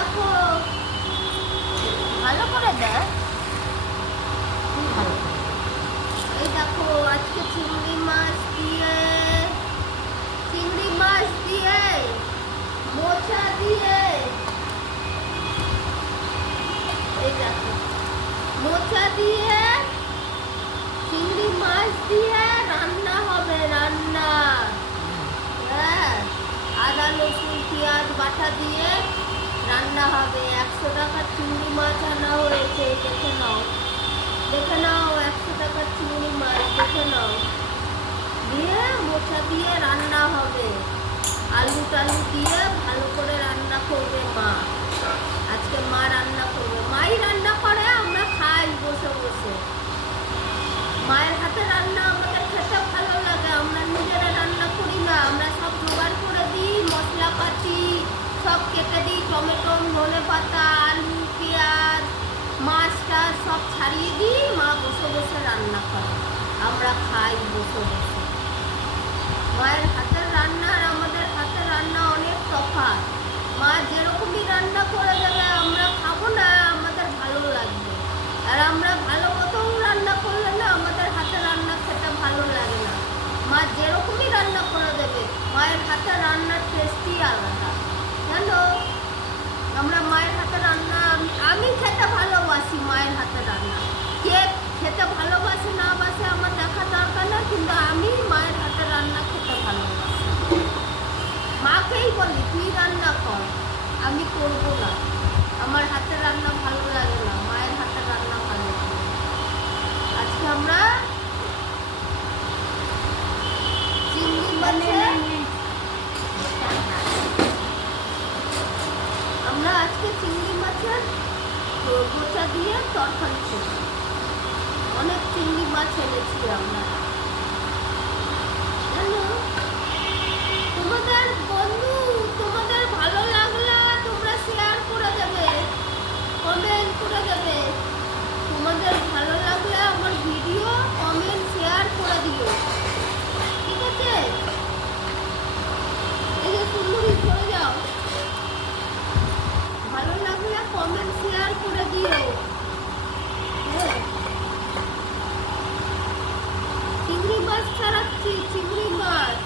দেখো ভালো করে দেয়। এই দেখো আজকে চিংড়ি মাছ দিয়ে মোচা দিয়ে, এই দেখো মোচা দিয়ে চিংড়ি মাছ দিয়ে রান্না হবে, রান্না। হ্যাঁ, আদা রসুন পেঁয়াজ বাটা দিয়ে রান্না হবে। 100 টাকার চিংড়ি মাছ আনা হয়েছে, দেখে নাও 100 টাকার চিংড়ি মাছ দেখে নাও। দিয়ে মোচা দিয়ে রান্না হবে, আলু টালু দিয়ে ভালো করে রান্না করবে মা। আজকে মা রান্না করবে, মাই রান্না করে, আমরা খাই বসে বসে। মায়ের হাতে রান্না আমাদের খেতে ভালো লাগে। আমরা নিজেরা রান্না করি না, আমরা সব জোগাড় করে দিই, মশলাপাতি সব কেটে দিই, টমেটো ধনে পাতা আলু পেঁয়াজ মাছটা সব ছাড়িয়ে দিই, মা বসে বসে রান্না করে, আমরা খাই বসে বসে। মায়ের হাতের রান্না আর আমাদের হাতের রান্না অনেক তফাৎ। মা যেরকমই রান্না করে দেবে আমরা খাবো না, আমাদের ভালো লাগবে। আর আমরা ভালো মতো রান্না করলে না আমাদের হাতে রান্না খেতে ভালো লাগে না। মা যেরকমই রান্না করে দেবে, মায়ের হাতে রান্নার টেস্টই আলাদা, জানো। আমরা মায়ের হাতে রান্না, আমি খেতে ভালোবাসি মায়ের হাতে রান্না। কে খেতে ভালোবাসে না বাসে আমার দেখা দরকার না, কিন্তু আমি মায়ের হাতে রান্না খেতে ভালোবাসি। মাকেই বলি তুই রান্না কর, আমি করবো না, আমার হাতে রান্না ভালো লাগে না, মায়ের হাতে রান্না ভালো লাগে। আজকে আমরা চিংড়ি মাছের মোচা দিয়ে তরকারি করব। অনেক চিংড়ি মাছ এনেছি আমরা, জানো। তোমাদের বন্ধু, তোমাদের ভালো লাগলে তোমরা শেয়ার করে দেবে, কমেন্ট করে দেবে। তোমাদের ভালো লাগলে আমার ভিডিও কমেন্ট শেয়ার করে দিও, ঠিক আছে? এই যে সুন্দরী সরে যাও, ভালো লাগলে কমেন্ট শেয়ার করে দিও। হ্যাঁ, চিংড়ি মাছ ছাড়াচ্ছি, চিংড়ি মাছ।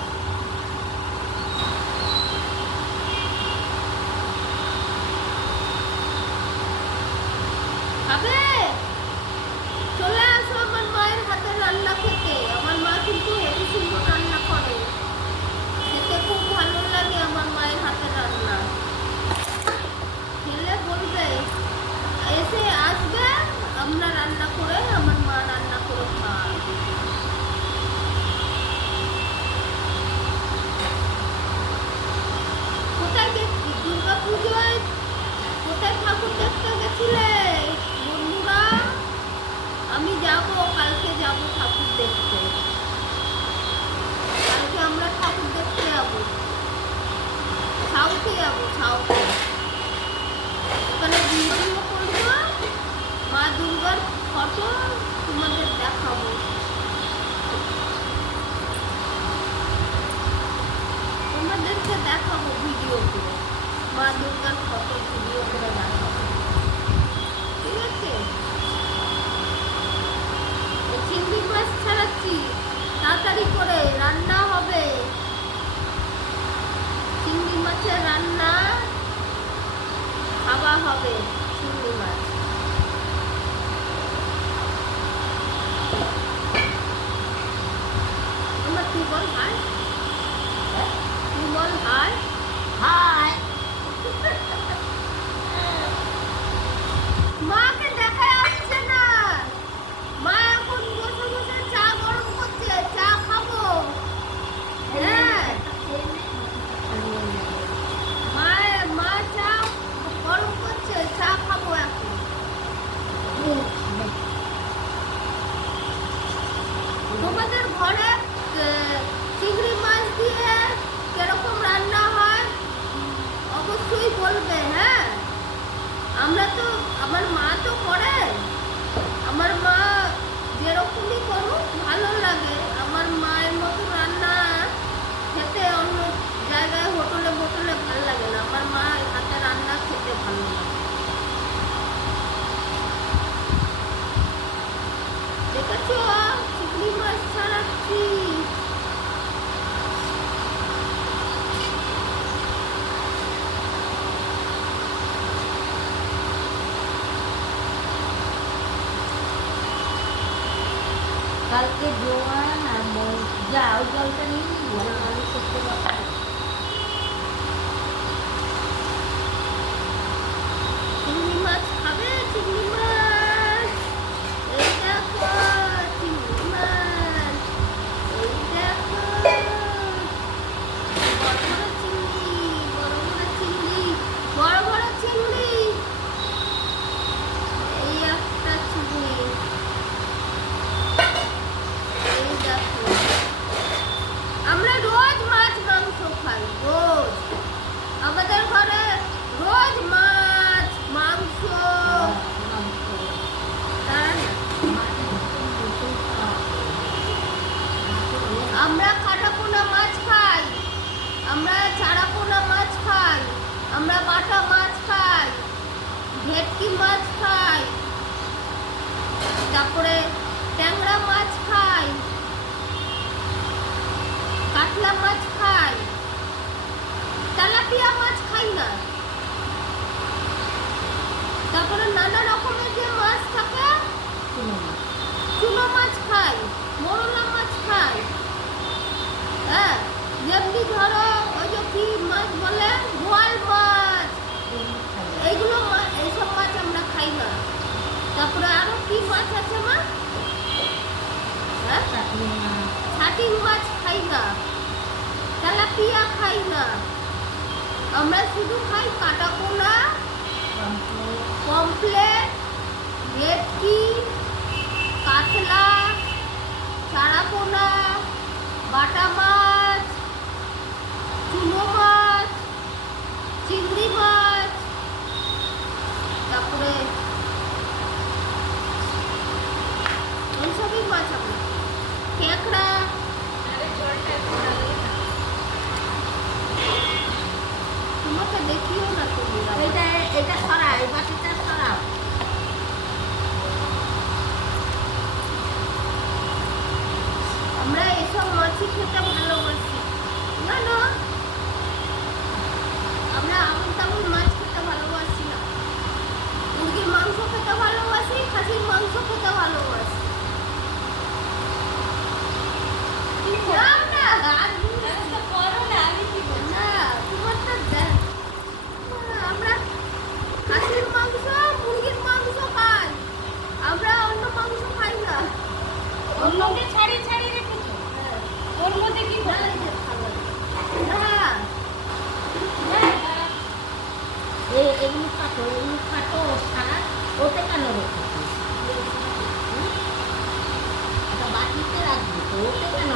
খাবে? চলে আসো আমার মায়ের হাতে রান্না খেতে। আমার মা কিন্তু হেবি সুন্দর রান্না করে, খেতে খুব ভালো লাগে আমার মায়ের হাতে রান্না। খেলে বলবে, এসে আসবে, আমরা রান্না করে, আমার মা রান্না করে খাওয়াবে। কোথায় গেছি দুর্গা পুজোয়, কোথায় ঠাকুর দেখতে গেছিলে বন্ধুরা? আমি যাব, কালকে যাব ঠাকুর দেখতে। কালকে আমরা ঠাকুর দেখতে যাব, সাউথে যাব, সাউথে। ওখানে ভিডিও করবো, মা দুর্গার ফটো তোমাদের দেখাবো। তোমাদেরকে দেখাবো ভিডিও করে, মা দুর্গার ফটো ভিডিও করে দেখাবো, ঠিক আছে? চিংড়ি মাছ ছাড়াচ্ছি, তাড়াতাড়ি করে রান্না হবে। চিংড়ি মাছের রান্না খাওয়া হবে, চিংড়ি মাছ। আমার তুই বল হাই, তুই বল হাই, হাই। মাকে দেখা যাচ্ছে না, মা এখন বসে বসে চা গরম করছে, চা খাবো। হ্যাঁ, মা চা গরম করছে, চা খাবো এখন। তোমাদের ঘরে চিংড়ি মাছ দিয়ে কিরকম রান্না হয় অবশ্যই বলবে। হ্যাঁ, আমরা তো, আমার মা তো করে, আমার মা যেরকমই করুক ভালো লাগে। আমার মায়ের মতো রান্না খেতে অন্য জায়গায় হোটেলে ভালো লাগে না, আমার মা হাতে রান্না খেতে ভালো লাগে। কালকে জোয়ান আর যা ওই জলটা নিয়ে নিবো আর আলু করতে পারবো। চিংড়ি মাছ খাবে? চিংড়ি মাছ এই দেখো, চিংড়ি মাছ এই দেখো, বড় বড় চিংড়ি, বড় বড় চিংড়ি, বড় বড় চিংড়ি। এই একটা চিংড়ি, এই দেখো। আমরা রোজ মাছ মাংস খাই, রোজ আমাদের ঘরে রোজ মাছ মাংস। তাই না? আমরা কাটাপোনা মাছ খাই, আমরা চারাপোনা মাছ খাই, আমরা বাটা মাছ খাই, ভেটকি মাছ খাই, তারপরে ট্যাংরা মাছ খাই, কাতলা মাছ খাই, তেলাপিয়া মাছ খাই না। তারপরে নানা রকমের যে মাছ থাকে, চুনো মাছ খাই, মোরলা মাছ খাই। হ্যাঁ, যেমনি ধরো ওই যে কি মাছ বলে, বোয়াল মাছ, এইগুলো মাছ, এইসব মাছ আমরা খাই না। তারপরে আরো কি মাছ আছে মা? হ্যাঁ, ছাটিং মাছ খাই না, তেলাপিয়া খাই না। আমরা শুধু খাই কাটাপোনা, পমফ্লেট, ভেটকি, কাতলা, চারাপোনা, বাটা মাছ, চুনো মাছ, চিংড়ি মাছ, তারপরে ওইসবই মাছ আমরা, কেঁকড়া। তোমাকে দেখিও না তুমি। এটা সরাও, এই বাটিটা সরাও। আমরা এসব মাছই খেতে ভালোবাসি। না না, আমরা আবল তাবল মাছ খেতে ভালোবাসি না। মুরগির মাংস খেতে ভালোবাসি, খাসির মাংস খেতে ভালোবাসি। নাম না, আর করো না, আমি কি বলবো? না, তোমারটা দেখ। আমরা খাসির মাংস, মুরগির মাংস খাই, আমরা অন্য মাংস খাই না। অন্যকে ছাড়িয়ে ছাড়িয়ে রেখেছো, ওর মধ্যে কি না, বলে? এই যে খাবার। না, এগুলো কাটো ছাড়া, ওতে কেন রেখেছো? একটা বাটিতে রাখবো তো, ওতে কেন